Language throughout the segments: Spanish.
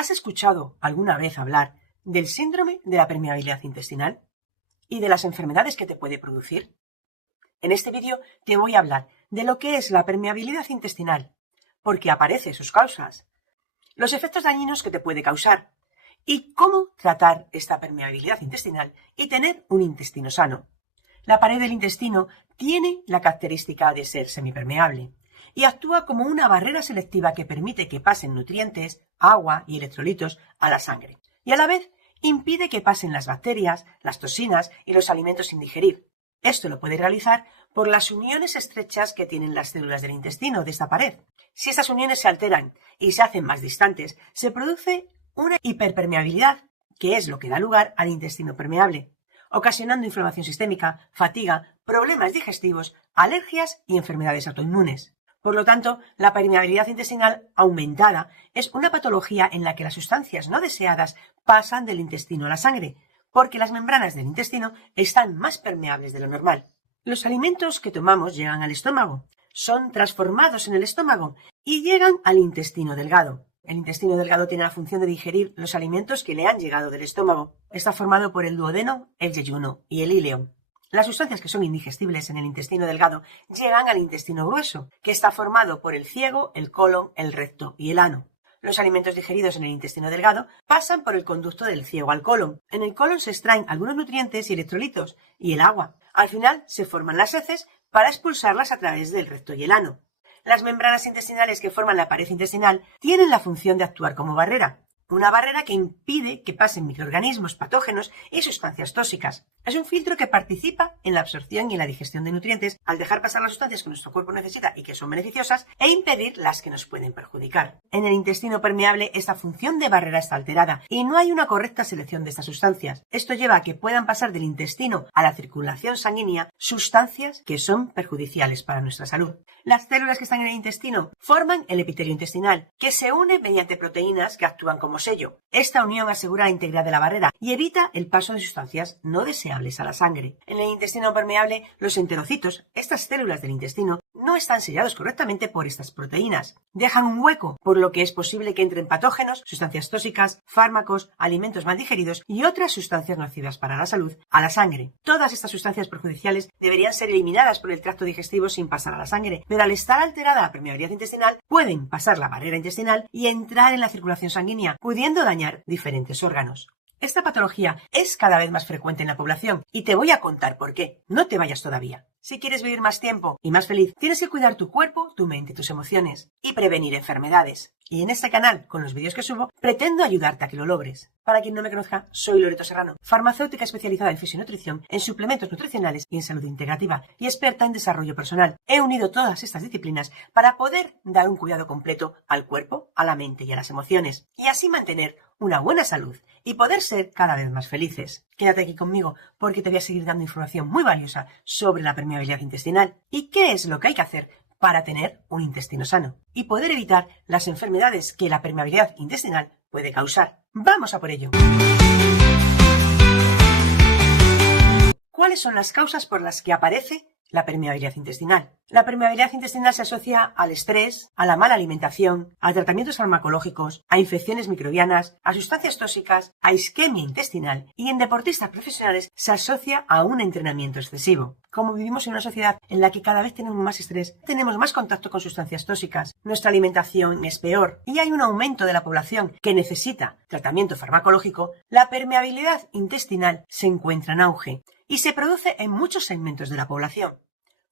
¿Has escuchado alguna vez hablar del síndrome de la permeabilidad intestinal y de las enfermedades que te puede producir? En este vídeo te voy a hablar de lo que es la permeabilidad intestinal, por qué aparecen sus causas, los efectos dañinos que te puede causar y cómo tratar esta permeabilidad intestinal y tener un intestino sano. La pared del intestino tiene la característica de ser semipermeable y actúa como una barrera selectiva que permite que pasen nutrientes, agua y electrolitos a la sangre, y a la vez impide que pasen las bacterias, las toxinas y los alimentos sin digerir. Esto lo puede realizar por las uniones estrechas que tienen las células del intestino de esta pared. Si estas uniones se alteran y se hacen más distantes, se produce una hiperpermeabilidad, que es lo que da lugar al intestino permeable, ocasionando inflamación sistémica, fatiga, problemas digestivos, alergias y enfermedades autoinmunes. Por lo tanto, la permeabilidad intestinal aumentada es una patología en la que las sustancias no deseadas pasan del intestino a la sangre, porque las membranas del intestino están más permeables de lo normal. Los alimentos que tomamos llegan al estómago, son transformados en el estómago y llegan al intestino delgado. El intestino delgado tiene la función de digerir los alimentos que le han llegado del estómago. Está formado por el duodeno, el yeyuno y el íleon. Las sustancias que son indigestibles en el intestino delgado llegan al intestino grueso, que está formado por el ciego, el colon, el recto y el ano. Los alimentos digeridos en el intestino delgado pasan por el conducto del ciego al colon. En el colon se extraen algunos nutrientes y electrolitos y el agua. Al final se forman las heces para expulsarlas a través del recto y el ano. Las membranas intestinales que forman la pared intestinal tienen la función de actuar como barrera. Una barrera que impide que pasen microorganismos patógenos y sustancias tóxicas. Es un filtro que participa en la absorción y en la digestión de nutrientes al dejar pasar las sustancias que nuestro cuerpo necesita y que son beneficiosas e impedir las que nos pueden perjudicar. En el intestino permeable esta función de barrera está alterada y no hay una correcta selección de estas sustancias. Esto lleva a que puedan pasar del intestino a la circulación sanguínea sustancias que son perjudiciales para nuestra salud. Las células que están en el intestino forman el epitelio intestinal, que se une mediante proteínas que actúan como sello. Esta unión asegura la integridad de la barrera y evita el paso de sustancias no deseables a la sangre. En el intestino permeable, los enterocitos, estas células del intestino, no están sellados correctamente por estas proteínas. Dejan un hueco, por lo que es posible que entren patógenos, sustancias tóxicas, fármacos, alimentos mal digeridos y otras sustancias nocivas para la salud a la sangre. Todas estas sustancias perjudiciales deberían ser eliminadas por el tracto digestivo sin pasar a la sangre, pero al estar alterada la permeabilidad intestinal, pueden pasar la barrera intestinal y entrar en la circulación sanguínea, pudiendo dañar diferentes órganos. Esta patología es cada vez más frecuente en la población y te voy a contar por qué. No te vayas todavía. Si quieres vivir más tiempo y más feliz, tienes que cuidar tu cuerpo, tu mente y tus emociones y prevenir enfermedades. Y en este canal, con los vídeos que subo, pretendo ayudarte a que lo logres. Para quien no me conozca, soy Loreto Serrano, farmacéutica especializada en fisionutrición, en suplementos nutricionales y en salud integrativa, y experta en desarrollo personal. He unido todas estas disciplinas para poder dar un cuidado completo al cuerpo, a la mente y a las emociones, y así mantener una buena salud y poder ser cada vez más felices. Quédate aquí conmigo porque te voy a seguir dando información muy valiosa sobre la permeabilidad intestinal y qué es lo que hay que hacer para tener un intestino sano y poder evitar las enfermedades que la permeabilidad intestinal puede causar. ¡Vamos a por ello! ¿Cuáles son las causas por las que aparece la permeabilidad intestinal? La permeabilidad intestinal se asocia al estrés, a la mala alimentación, a tratamientos farmacológicos, a infecciones microbianas, a sustancias tóxicas, a isquemia intestinal y en deportistas profesionales se asocia a un entrenamiento excesivo. Como vivimos en una sociedad en la que cada vez tenemos más estrés, tenemos más contacto con sustancias tóxicas, nuestra alimentación es peor y hay un aumento de la población que necesita tratamiento farmacológico, la permeabilidad intestinal se encuentra en auge y se produce en muchos segmentos de la población.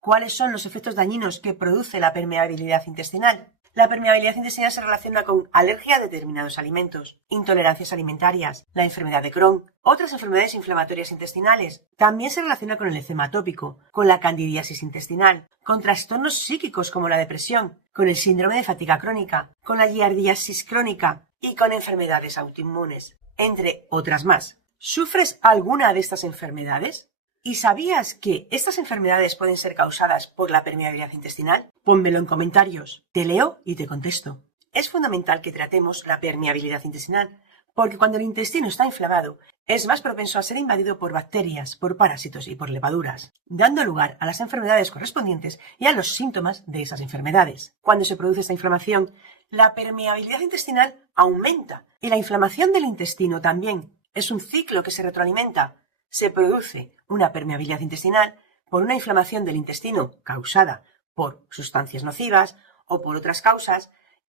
¿Cuáles son los efectos dañinos que produce la permeabilidad intestinal? La permeabilidad intestinal se relaciona con alergia a determinados alimentos, intolerancias alimentarias, la enfermedad de Crohn, otras enfermedades inflamatorias intestinales. También se relaciona con el eczema atópico, con la candidiasis intestinal, con trastornos psíquicos como la depresión, con el síndrome de fatiga crónica, con la giardiasis crónica y con enfermedades autoinmunes, entre otras más. ¿Sufres alguna de estas enfermedades? ¿Y sabías que estas enfermedades pueden ser causadas por la permeabilidad intestinal? Pónmelo en comentarios. Te leo y te contesto. Es fundamental que tratemos la permeabilidad intestinal porque cuando el intestino está inflamado, es más propenso a ser invadido por bacterias, por parásitos y por levaduras, dando lugar a las enfermedades correspondientes y a los síntomas de esas enfermedades. Cuando se produce esta inflamación, la permeabilidad intestinal aumenta y la inflamación del intestino también. Es un ciclo que se retroalimenta. Se produce una permeabilidad intestinal por una inflamación del intestino causada por sustancias nocivas o por otras causas,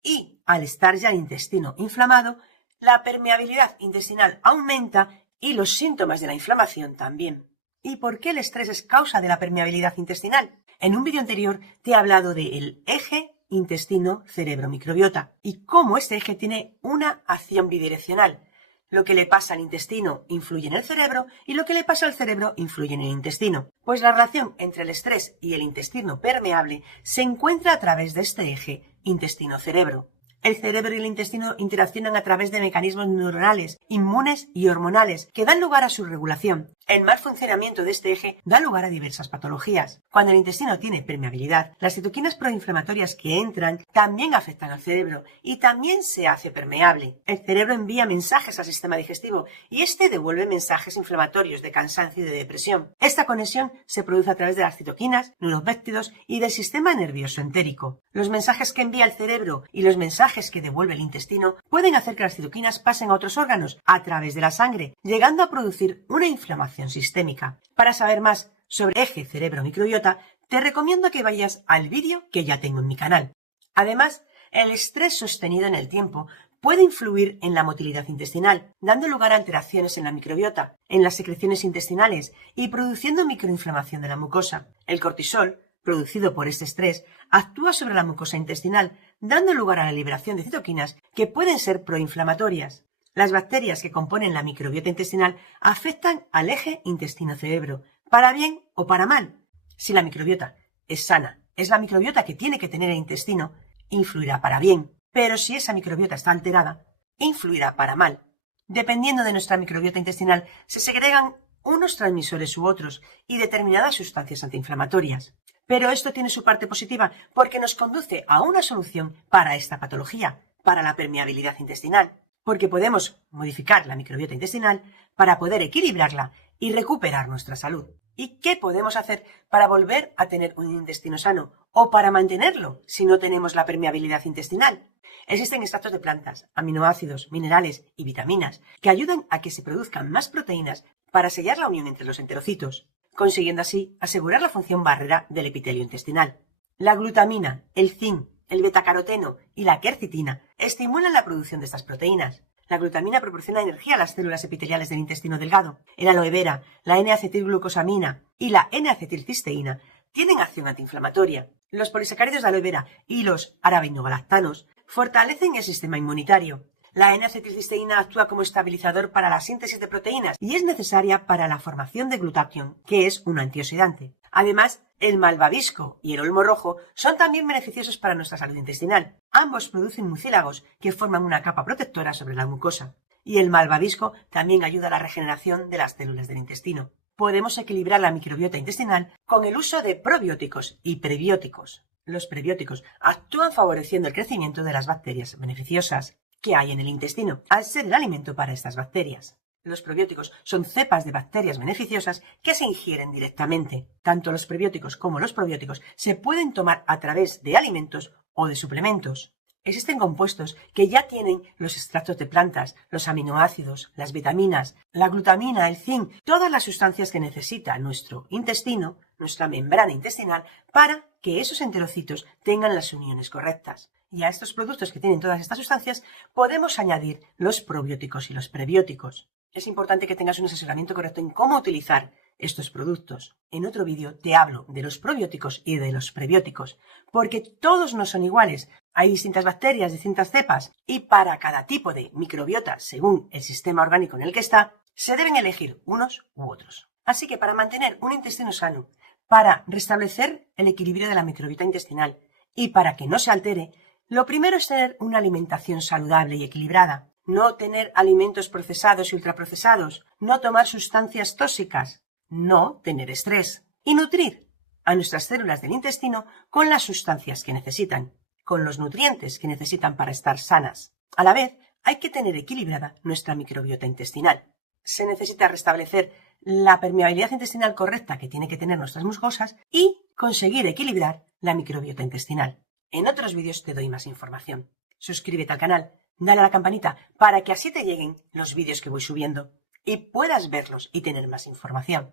y al estar ya el intestino inflamado, la permeabilidad intestinal aumenta y los síntomas de la inflamación también. ¿Y por qué el estrés es causa de la permeabilidad intestinal? En un vídeo anterior te he hablado del eje intestino-cerebro-microbiota y cómo este eje tiene una acción bidireccional. Lo que le pasa al intestino influye en el cerebro y lo que le pasa al cerebro influye en el intestino. Pues la relación entre el estrés y el intestino permeable se encuentra a través de este eje intestino-cerebro. El cerebro y el intestino interaccionan a través de mecanismos neuronales, inmunes y hormonales que dan lugar a su regulación. El mal funcionamiento de este eje da lugar a diversas patologías. Cuando el intestino tiene permeabilidad, las citoquinas proinflamatorias que entran también afectan al cerebro y también se hace permeable. El cerebro envía mensajes al sistema digestivo y este devuelve mensajes inflamatorios de cansancio y de depresión. Esta conexión se produce a través de las citoquinas, neuropéptidos y del sistema nervioso entérico. Los mensajes que envía el cerebro y los mensajes que devuelve el intestino pueden hacer que las citoquinas pasen a otros órganos a través de la sangre, llegando a producir una inflamación sistémica. Para saber más sobre eje cerebro-microbiota, te recomiendo que vayas al vídeo que ya tengo en mi canal. Además, el estrés sostenido en el tiempo puede influir en la motilidad intestinal, dando lugar a alteraciones en la microbiota, en las secreciones intestinales y produciendo microinflamación de la mucosa. El cortisol, producido por este estrés, actúa sobre la mucosa intestinal, dando lugar a la liberación de citoquinas que pueden ser proinflamatorias. Las bacterias que componen la microbiota intestinal afectan al eje intestino-cerebro, para bien o para mal. Si la microbiota es sana, es la microbiota que tiene que tener el intestino, influirá para bien. Pero si esa microbiota está alterada, influirá para mal. Dependiendo de nuestra microbiota intestinal, se segregan unos transmisores u otros y determinadas sustancias antiinflamatorias. Pero esto tiene su parte positiva porque nos conduce a una solución para esta patología, para la permeabilidad intestinal, porque podemos modificar la microbiota intestinal para poder equilibrarla y recuperar nuestra salud. ¿Y qué podemos hacer para volver a tener un intestino sano o para mantenerlo si no tenemos la permeabilidad intestinal? Existen extractos de plantas, aminoácidos, minerales y vitaminas que ayudan a que se produzcan más proteínas para sellar la unión entre los enterocitos, consiguiendo así asegurar la función barrera del epitelio intestinal. La glutamina, el zinc, el betacaroteno y la quercitina estimulan la producción de estas proteínas. La glutamina proporciona energía a las células epiteliales del intestino delgado. El aloe vera, la N-acetilglucosamina y la N-acetilcisteína tienen acción antiinflamatoria. Los polisacáridos de aloe vera y los arabinogalactanos fortalecen el sistema inmunitario. La N-acetilcisteína actúa como estabilizador para la síntesis de proteínas y es necesaria para la formación de glutatión, que es un antioxidante. Además, el malvavisco y el olmo rojo son también beneficiosos para nuestra salud intestinal. Ambos producen mucílagos que forman una capa protectora sobre la mucosa. Y el malvavisco también ayuda a la regeneración de las células del intestino. Podemos equilibrar la microbiota intestinal con el uso de probióticos y prebióticos. Los prebióticos actúan favoreciendo el crecimiento de las bacterias beneficiosas que hay en el intestino, al ser el alimento para estas bacterias. Los probióticos son cepas de bacterias beneficiosas que se ingieren directamente. Tanto los prebióticos como los probióticos se pueden tomar a través de alimentos o de suplementos. Existen compuestos que ya tienen los extractos de plantas, los aminoácidos, las vitaminas, la glutamina, el zinc, todas las sustancias que necesita nuestro intestino, nuestra membrana intestinal, para que esos enterocitos tengan las uniones correctas. Y a estos productos que tienen todas estas sustancias podemos añadir los probióticos y los prebióticos. Es importante que tengas un asesoramiento correcto en cómo utilizar estos productos. En otro vídeo te hablo de los probióticos y de los prebióticos, porque todos no son iguales. Hay distintas bacterias, distintas cepas, y para cada tipo de microbiota, según el sistema orgánico en el que está, se deben elegir unos u otros. Así que para mantener un intestino sano, para restablecer el equilibrio de la microbiota intestinal y para que no se altere, lo primero es tener una alimentación saludable y equilibrada. No tener alimentos procesados y ultraprocesados, no tomar sustancias tóxicas, no tener estrés y nutrir a nuestras células del intestino con las sustancias que necesitan, con los nutrientes que necesitan para estar sanas. A la vez, hay que tener equilibrada nuestra microbiota intestinal. Se necesita restablecer la permeabilidad intestinal correcta que tiene que tener nuestras mucosas y conseguir equilibrar la microbiota intestinal. En otros vídeos te doy más información. Suscríbete al canal, dale a la campanita para que así te lleguen los vídeos que voy subiendo y puedas verlos y tener más información.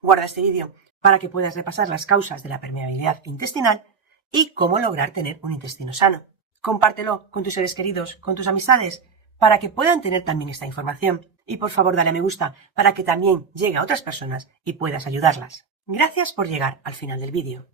Guarda este vídeo para que puedas repasar las causas de la permeabilidad intestinal y cómo lograr tener un intestino sano. Compártelo con tus seres queridos, con tus amistades, para que puedan tener también esta información. Y por favor dale a me gusta para que también llegue a otras personas y puedas ayudarlas. Gracias por llegar al final del vídeo.